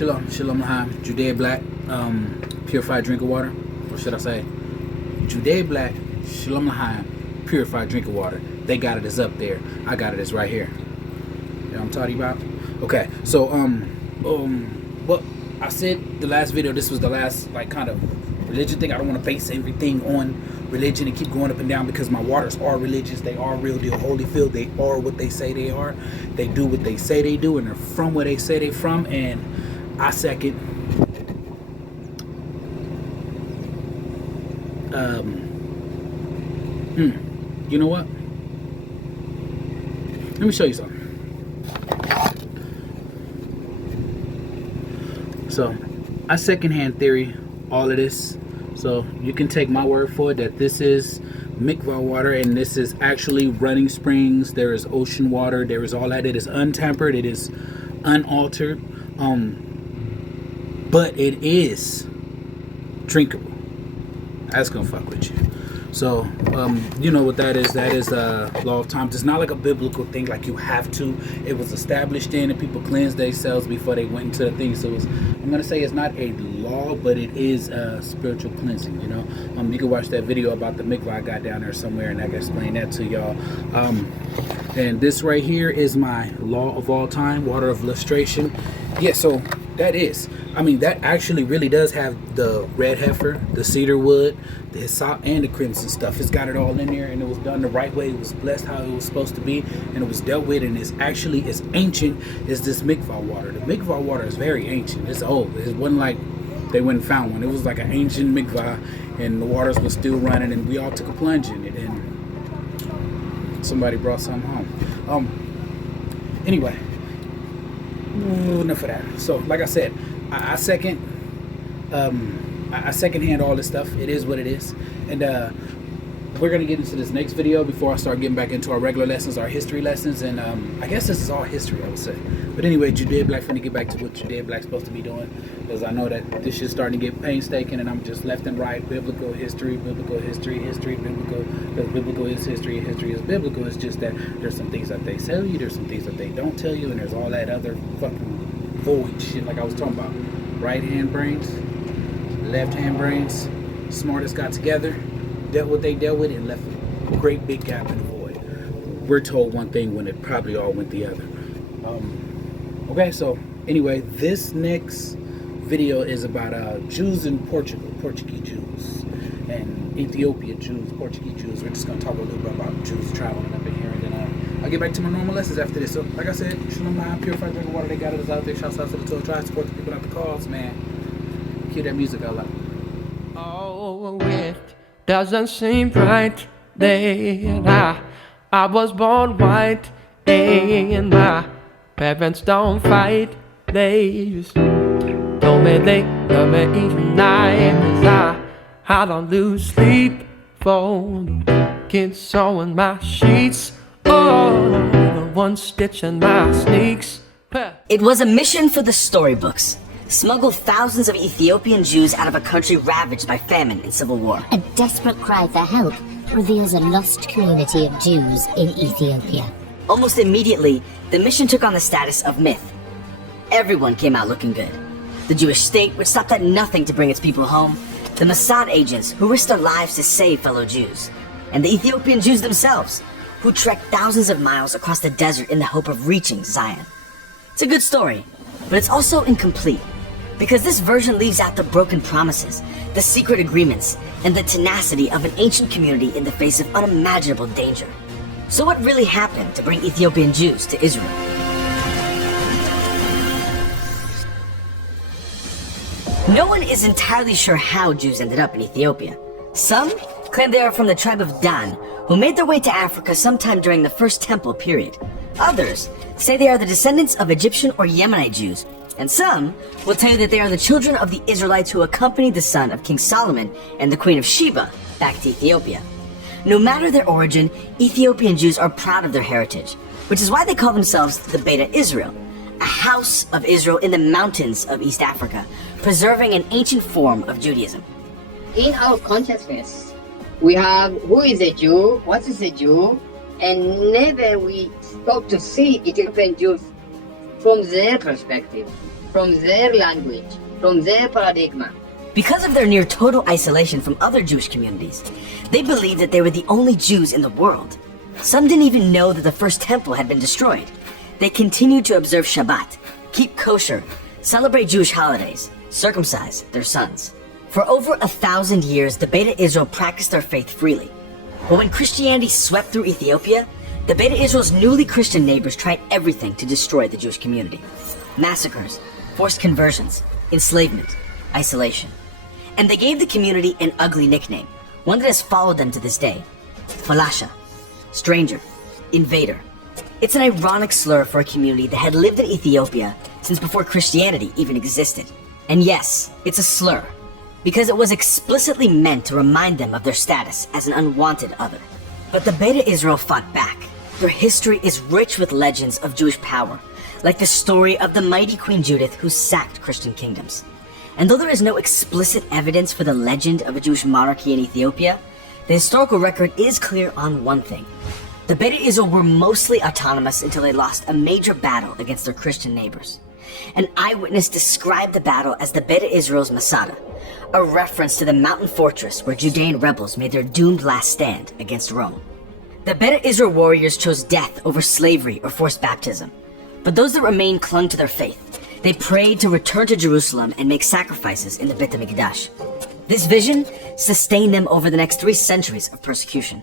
Shalom L'Chaim, Judea Black, purified drinking water, or should I say, Judea Black, Shalom L'Chaim, purified drinking water. They got it as up there. I got it as right here. You know what I'm talking about? Okay, so what I said the last video, this was the last like kind of religion thing. I don't want to base everything on religion and keep going up and down, because my waters are religious. They are real deal Holyfield. They are what they say they are. They do what they say they do, and they're from where they say they're from. And I second you know what, let me show you something. So I secondhand theory all of this. So you can take my word for it that this is mikvah water, and this is actually running springs. There is ocean water. There is all that. It is untempered. It is unaltered. But it is drinkable. That's gonna fuck with you. So you know what that is. That is law of times. It's not like a biblical thing like you have to. It was established in, and people cleansed themselves before they went into the thing. So I'm gonna say it's not a law, but it is spiritual cleansing. You know, you can watch that video about the mikvah I got down there somewhere, and I can explain that to y'all. And this right here is my law of all time, water of lustration. Yeah, so that is, I mean, that actually really does have the red heifer, the cedar wood, the hyssop, and the crimson stuff. It's got it all in there, and it was done the right way. It was blessed how it was supposed to be, and it was dealt with, and it's actually as ancient as this mikvah water. The mikvah water is very ancient. It's old. It wasn't like they went and found one. It was like an ancient mikvah, and the waters were still running, and we all took a plunge in it, and somebody brought some home. Anyway, enough of that. So like I said, I secondhand all this stuff. It is what it is, and we're gonna get into this next video before I start getting back into our regular lessons, our history lessons, and I guess this is all history, I would say. But anyway, Judea Black, finna get back to what Judea Black's supposed to be doing, because I know that this is starting to get painstaking, and I'm just left and right, biblical history, biblical history, history, biblical, because biblical is history, and history is biblical. It's just that there's some things that they tell you, there's some things that they don't tell you, and there's all that other fucking void shit like I was talking about. Right hand brains, left hand brains, smartest got together, dealt what they dealt with, and left a great big gap in the void. We're told one thing when it probably all went the other. Okay, so anyway, this next video is about Jews in Portugal, Portuguese Jews, and Ethiopian Jews, Portuguese Jews. We're just going to talk a little bit about Jews traveling up in here, and then I'll get back to my normal lessons after this. So, like I said, Shalom L'Chaim, purified drinking water. They got it out there. Shouts out to the 12 tribes. Support the people out the cause, man. Cue that music out loud. Oh, it doesn't seem right that I was born white, and my parents don't fight. They just told me they love me each night, 'cause I don't lose sleep for the kids sewing my sheets, oh, the one stitching my sneaks. It was a mission for the storybooks. Smuggle thousands of Ethiopian Jews out of a country ravaged by famine and civil war. A desperate cry for help reveals a lost community of Jews in Ethiopia. Almost immediately, the mission took on the status of myth. Everyone came out looking good. The Jewish state, which stopped at nothing to bring its people home, the Mossad agents, who risked their lives to save fellow Jews, and the Ethiopian Jews themselves, who trekked thousands of miles across the desert in the hope of reaching Zion. It's a good story, but it's also incomplete, because this version leaves out the broken promises, the secret agreements, and the tenacity of an ancient community in the face of unimaginable danger. So what really happened to bring Ethiopian Jews to Israel? No one is entirely sure how Jews ended up in Ethiopia. Some claim they are from the tribe of Dan, who made their way to Africa sometime during the First Temple period. Others say they are the descendants of Egyptian or Yemenite Jews, and some will tell you that they are the children of the Israelites who accompanied the son of King Solomon and the Queen of Sheba back to Ethiopia. No matter their origin, Ethiopian Jews are proud of their heritage, which is why they call themselves the Beta Israel, a house of Israel in the mountains of East Africa, preserving an ancient form of Judaism. In our consciousness, we have who is a Jew, what is a Jew, and never we stop to see Ethiopian Jews from their perspective. from their language, from their paradigm. Because of their near total isolation from other Jewish communities, they believed that they were the only Jews in the world. Some didn't even know that the first temple had been destroyed. They continued to observe Shabbat, keep kosher, celebrate Jewish holidays, circumcise their sons. For over 1,000 years, the Beta Israel practiced their faith freely. But when Christianity swept through Ethiopia, the Beta Israel's newly Christian neighbors tried everything to destroy the Jewish community. Massacres, forced conversions, enslavement, isolation. And they gave the community an ugly nickname, one that has followed them to this day. Falasha, stranger, invader. It's an ironic slur for a community that had lived in Ethiopia since before Christianity even existed. And yes, it's a slur, because it was explicitly meant to remind them of their status as an unwanted other. But the Beta Israel fought back. Their history is rich with legends of Jewish power, like the story of the mighty Queen Judith who sacked Christian kingdoms. And though there is no explicit evidence for the legend of a Jewish monarchy in Ethiopia, the historical record is clear on one thing. The Beta Israel were mostly autonomous until they lost a major battle against their Christian neighbors. An eyewitness described the battle as the Beta Israel's Masada, a reference to the mountain fortress where Judean rebels made their doomed last stand against Rome. The Beta Israel warriors chose death over slavery or forced baptism, but those that remained clung to their faith. They prayed to return to Jerusalem and make sacrifices in the Beit HaMikdash. This vision sustained them over the next 3 centuries of persecution.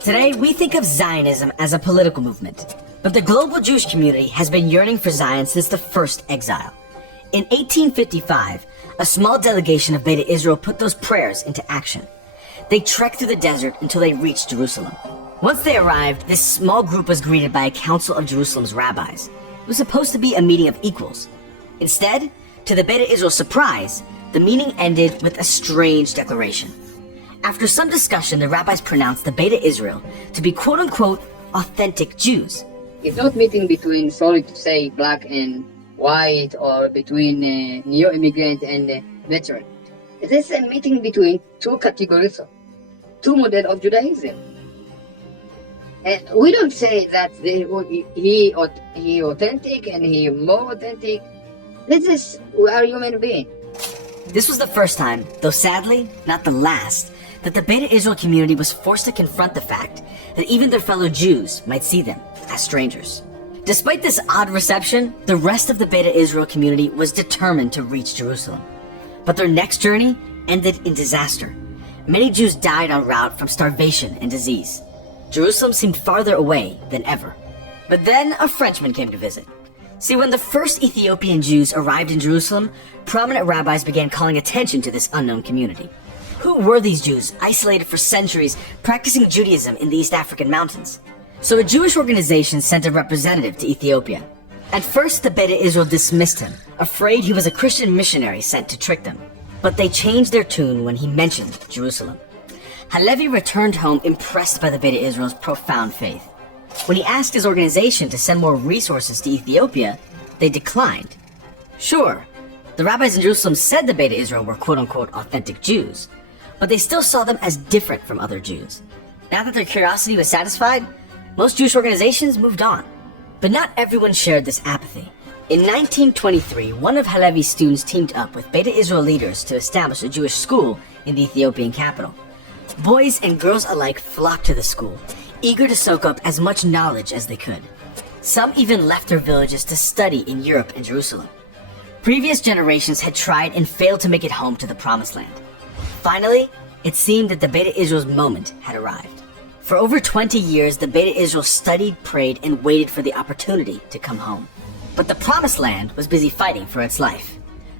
Today, we think of Zionism as a political movement, but the global Jewish community has been yearning for Zion since the first exile. In 1855, a small delegation of Beta Israel put those prayers into action. They trekked through the desert until they reached Jerusalem. Once they arrived, this small group was greeted by a council of Jerusalem's rabbis. It was supposed to be a meeting of equals. Instead, to the Beta Israel's surprise, the meeting ended with a strange declaration. After some discussion, the rabbis pronounced the Beta Israel to be quote-unquote authentic Jews. It's not meeting between, sorry to say, black and white, or between neo-immigrant and veteran. It is a meeting between 2 categories, 2 models of Judaism. And we don't say that he authentic and he more authentic. We are human beings. This was the first time, though sadly, not the last, that the Beta Israel community was forced to confront the fact that even their fellow Jews might see them as strangers. Despite this odd reception, the rest of the Beta Israel community was determined to reach Jerusalem. But their next journey ended in disaster. Many Jews died en route from starvation and disease. Jerusalem seemed farther away than ever. But then a Frenchman came to visit. See, when the first Ethiopian Jews arrived in Jerusalem, prominent rabbis began calling attention to this unknown community. Who were these Jews, isolated for centuries, practicing Judaism in the East African mountains? So a Jewish organization sent a representative to Ethiopia. At first, the Beta Israel dismissed him, afraid he was a Christian missionary sent to trick them. But they changed their tune when he mentioned Jerusalem. Halevi returned home impressed by the Beta Israel's profound faith. When he asked his organization to send more resources to Ethiopia, they declined. Sure, the rabbis in Jerusalem said the Beta Israel were quote-unquote authentic Jews, but they still saw them as different from other Jews. Now that their curiosity was satisfied, most Jewish organizations moved on. But not everyone shared this apathy. In 1923, one of Halevi's students teamed up with Beta Israel leaders to establish a Jewish school in the Ethiopian capital. Boys and girls alike flocked to the school, eager to soak up as much knowledge as they could. Some even left their villages to study in Europe and Jerusalem. Previous generations had tried and failed to make it home to the Promised Land. Finally, it seemed that the Beta Israel's moment had arrived. For over 20 years, the Beta Israel studied, prayed, and waited for the opportunity to come home. But the Promised Land was busy fighting for its life.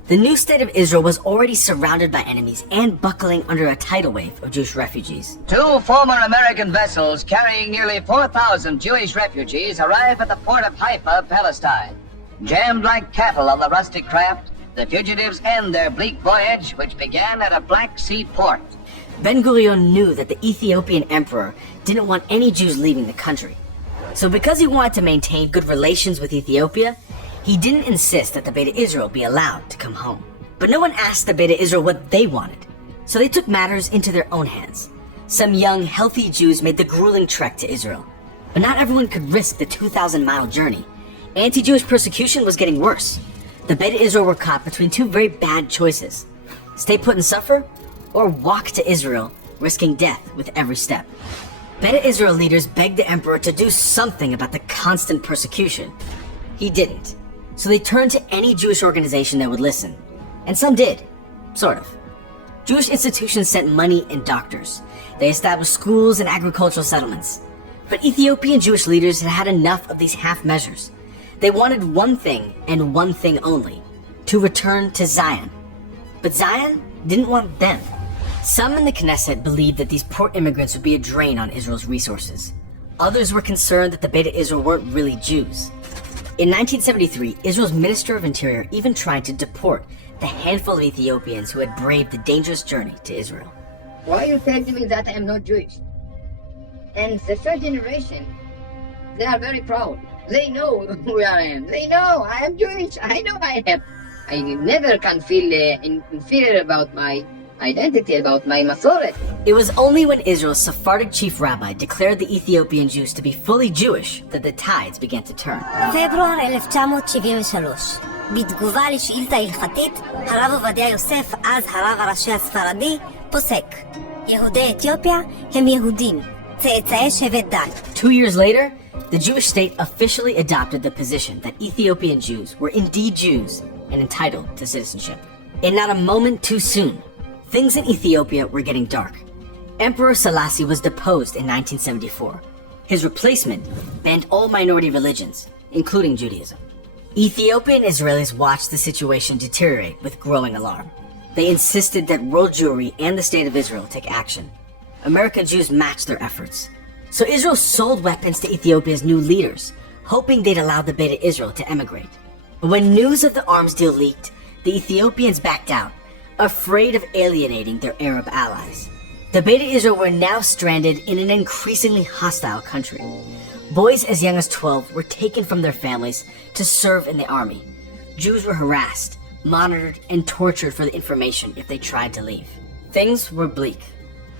The new state of Israel was already surrounded by enemies and buckling under a tidal wave of Jewish refugees. 2 former American vessels carrying nearly 4,000 Jewish refugees arrive at the port of Haifa, Palestine. Jammed like cattle on the rustic craft, the fugitives end their bleak voyage, which began at a Black Sea port. Ben-Gurion knew that the Ethiopian emperor didn't want any Jews leaving the country. So because he wanted to maintain good relations with Ethiopia, he didn't insist that the Beta Israel be allowed to come home. But no one asked the Beta Israel what they wanted, so they took matters into their own hands. Some young, healthy Jews made the grueling trek to Israel. But not everyone could risk the 2,000-mile journey. Anti-Jewish persecution was getting worse. The Beta Israel were caught between two very bad choices: stay put and suffer, or walk to Israel, risking death with every step. Beta Israel leaders begged the emperor to do something about the constant persecution. He didn't, so they turned to any Jewish organization that would listen. And some did, sort of. Jewish institutions sent money and doctors. They established schools and agricultural settlements. But Ethiopian Jewish leaders had had enough of these half measures. They wanted one thing and one thing only: to return to Zion. But Zion didn't want them. Some in the Knesset believed that these poor immigrants would be a drain on Israel's resources. Others were concerned that the Beta Israel weren't really Jews. In 1973, Israel's Minister of Interior even tried to deport the handful of Ethiopians who had braved the dangerous journey to Israel. Why you telling me that I am not Jewish? And the third generation, they are very proud. They know who I am. They know I am Jewish. I know I am. I never can feel inferior about my identity, about my Masoret. It was only when Israel's Sephardic chief rabbi declared the Ethiopian Jews to be fully Jewish that the tides began to turn. פברואר 1973, בתגובה לשאילתה הלכתית, הרב עובדיה יוסף, אז הרב הראשי הספרדי, פוסק: יהודי אתיופיה הם יהודים, צאצאי שבט דן. 2 years later, the Jewish state officially adopted the position that Ethiopian Jews were indeed Jews and entitled to citizenship. And not a moment too soon, things in Ethiopia were getting dark. Emperor Selassie was deposed in 1974. His replacement banned all minority religions, including Judaism. Ethiopian Israelis watched the situation deteriorate with growing alarm. They insisted that world Jewry and the State of Israel take action. American Jews matched their efforts. So Israel sold weapons to Ethiopia's new leaders, hoping they'd allow the Beta Israel to emigrate. But when news of the arms deal leaked, the Ethiopians backed out, afraid of alienating their Arab allies. The Beta Israel were now stranded in an increasingly hostile country. Boys as young as 12 were taken from their families to serve in the army. Jews were harassed, monitored, and tortured for the information if they tried to leave. Things were bleak,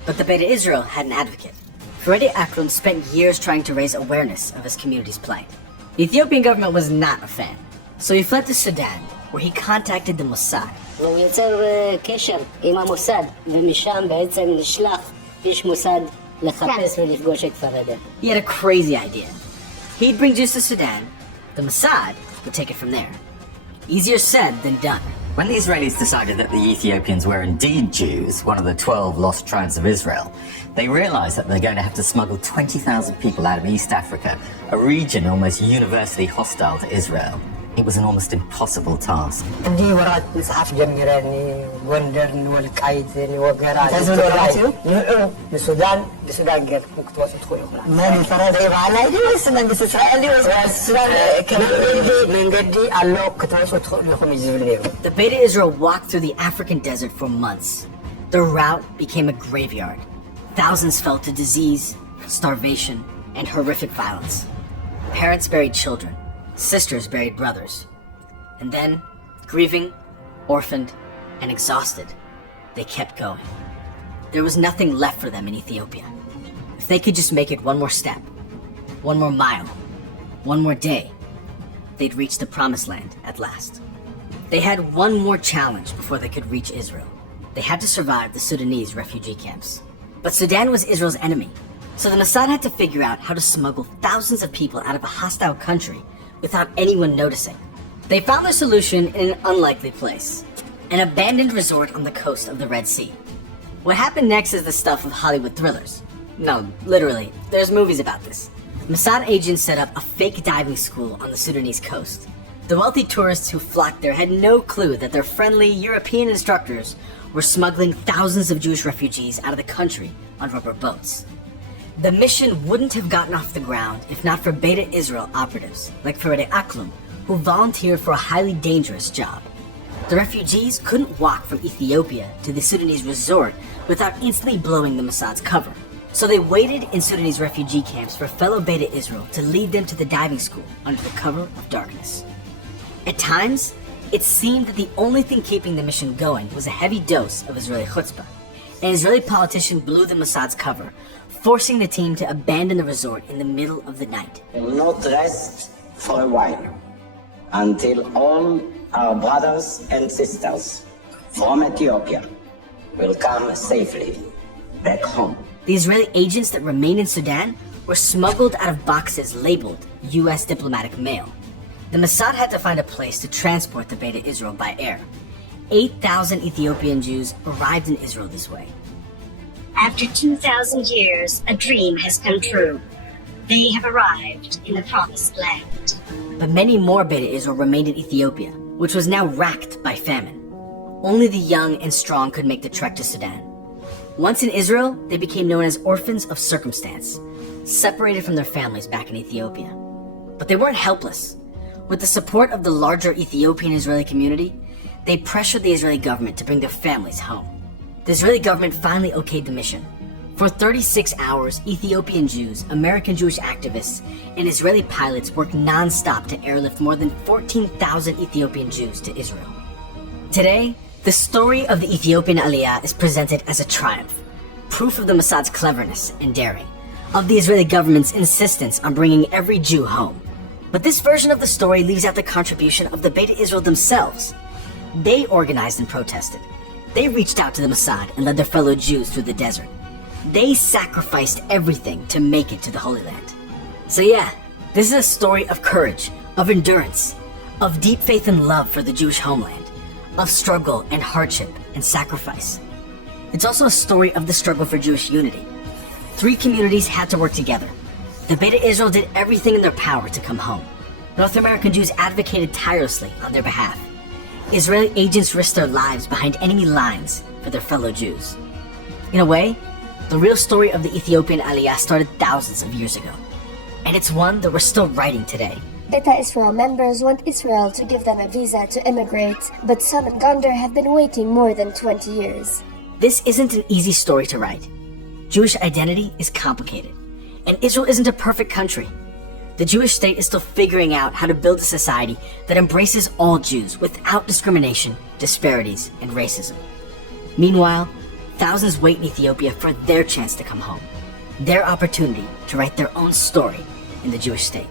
but the Beta Israel had an advocate. Freddie Aklund spent years trying to raise awareness of his community's plight. The Ethiopian government was not a fan, so he fled to Sudan, where he contacted the Mossad. והוא יוצר קשר עם המוסד, ומשם בעצם נשלח איש מוסד לחפש ולפגוש את פרדה. He had a crazy idea. He'd bring Jews to Sudan, the Mossad would take it from there. Easier said than done. When the Israelis decided that the Ethiopians were indeed Jews, one of the 12 lost tribes of Israel, they realized that they're going to have to smuggle 20,000 people out of East Africa, a region almost universally hostile to Israel. It was an almost impossible task. The Beta Israel walked through the African desert for months. Their route became a graveyard. Thousands fell to disease, starvation, and horrific violence. Parents buried children. Sisters buried brothers. And then, grieving, orphaned, and exhausted, they kept going. There was nothing left for them in Ethiopia. If they could just make it one more step, one more mile, one more day, they'd reach the promised land at last. They had one more challenge before they could reach Israel. They had to survive the Sudanese refugee camps. But Sudan was Israel's enemy, so the Mossad had to figure out how to smuggle thousands of people out of a hostile country without anyone noticing. They found their solution in an unlikely place, an abandoned resort on the coast of the Red Sea. What happened next is the stuff of Hollywood thrillers. No, literally, there's movies about this. Mossad agents set up a fake diving school on the Sudanese coast. The wealthy tourists who flocked there had no clue that their friendly European instructors were smuggling thousands of Jewish refugees out of the country on rubber boats. The mission wouldn't have gotten off the ground if not for Beta Israel operatives, like Freddie Aklund, who volunteered for a highly dangerous job. The refugees couldn't walk from Ethiopia to the Sudanese resort without instantly blowing the Mossad's cover. So they waited in Sudanese refugee camps for fellow Beta Israel to lead them to the diving school under the cover of darkness. At times, it seemed that the only thing keeping the mission going was a heavy dose of Israeli chutzpah. An Israeli politician blew the Mossad's cover, forcing the team to abandon the resort in the middle of the night. Not rest for a while. until all our brothers and sisters from Ethiopia will come safely back home. The Israeli agents that remained in Sudan were smuggled out of boxes labeled U.S. diplomatic mail. The Mossad had to find a place to transport the Beta Israel by air. 8,000 Ethiopian Jews arrived in Israel this way. After 2,000 years, a dream has come true. They have arrived in the promised land. But many more Beta Israel remained in Ethiopia, which was now racked by famine. Only the young and strong could make the trek to Sudan. Once in Israel, they became known as orphans of circumstance, separated from their families back in Ethiopia. But they weren't helpless. With the support of the larger Ethiopian Israeli community, they pressured the Israeli government to bring their families home. The Israeli government finally okayed the mission. For 36 hours, Ethiopian Jews, American Jewish activists, and Israeli pilots worked non-stop to airlift more than 14,000 Ethiopian Jews to Israel. Today, the story of the Ethiopian Aliyah is presented as a triumph, proof of the Mossad's cleverness and daring, of the Israeli government's insistence on bringing every Jew home. But this version of the story leaves out the contribution of the Beta Israel themselves. They organized and protested. They reached out to the Mossad and led their fellow Jews through the desert. They sacrificed everything to make it to the Holy Land. So yeah, this is a story of courage, of endurance, of deep faith and love for the Jewish homeland, of struggle and hardship and sacrifice. It's also a story of the struggle for Jewish unity. 3 communities had to work together. The Beta Israel did everything in their power to come home. North American Jews advocated tirelessly on their behalf. Israeli agents risked their lives behind enemy lines for their fellow Jews. In a way, the real story of the Ethiopian Aliyah started thousands of years ago. And it's one that we're still writing today. Beta Israel members want Israel to give them a visa to immigrate, but some in Gondar have been waiting more than 20 years. This isn't an easy story to write. Jewish identity is complicated, and Israel isn't a perfect country. The Jewish state is still figuring out how to build a society that embraces all Jews without discrimination, disparities, and racism. Meanwhile, thousands wait in Ethiopia for their chance to come home, their opportunity to write their own story in the Jewish state.